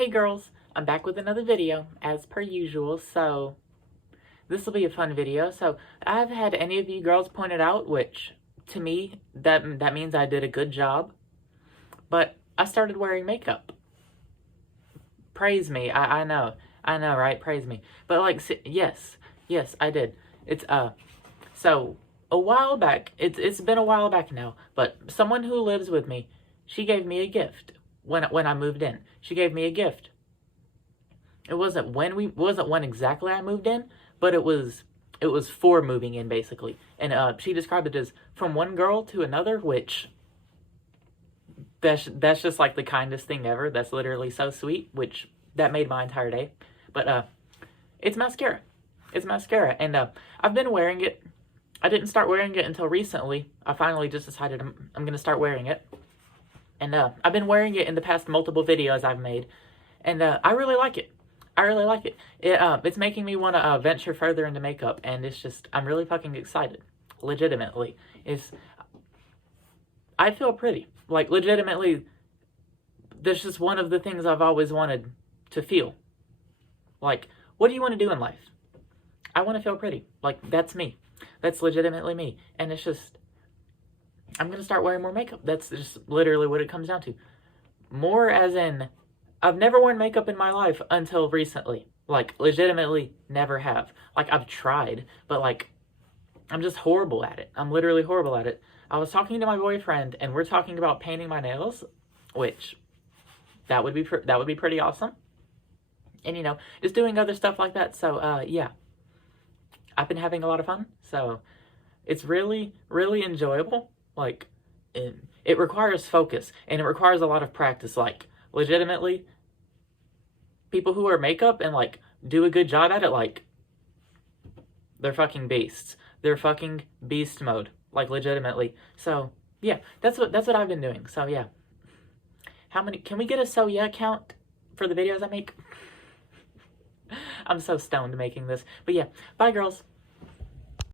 Hey girls, I'm back with another video as per usual. So this will be a fun video. So I've had any of you girls pointed out, which to me that means I did a good job, but I started wearing makeup. Praise me. I know, right? Praise me. But like, yes, I did. It's so a while back, it's been a while back now, but someone who lives with me, she gave me a gift when I moved in. She gave me a gift. It wasn't when exactly I moved in, but it was for moving in basically. And she described it as from one girl to another, which that's just like the kindest thing ever. That's literally so sweet, which that made my entire day. But it's mascara. It's mascara, and I've been wearing it. I didn't start wearing it until recently. I finally just decided I'm going to start wearing it. And I've been wearing it in the past multiple videos I've made. And I really like it. I really like it. It's making me want to venture further into makeup. And it's just, I'm really fucking excited. Legitimately. I feel pretty. Like, legitimately, that's just one of the things I've always wanted to feel. Like, what do you want to do in life? I want to feel pretty. Like, that's me. That's legitimately me. And it's just, I'm going to start wearing more makeup. That's just literally what it comes down to. More as in, I've never worn makeup in my life until recently. Like, legitimately never have. Like, I've tried, but like, I'm just horrible at it. I'm literally horrible at it. I was talking to my boyfriend, and we're talking about painting my nails, which, that would be pretty awesome. And, you know, just doing other stuff like that. So, yeah. I've been having a lot of fun, so it's really, really enjoyable. Like, it requires focus, and it requires a lot of practice. Like, legitimately, people who wear makeup and, like, do a good job at it, like, they're fucking beasts. They're fucking beast mode. Like, legitimately. So, yeah, that's what I've been doing. So, yeah. Can we get a so yeah count for the videos I make? I'm so stoned making this. But yeah, bye girls.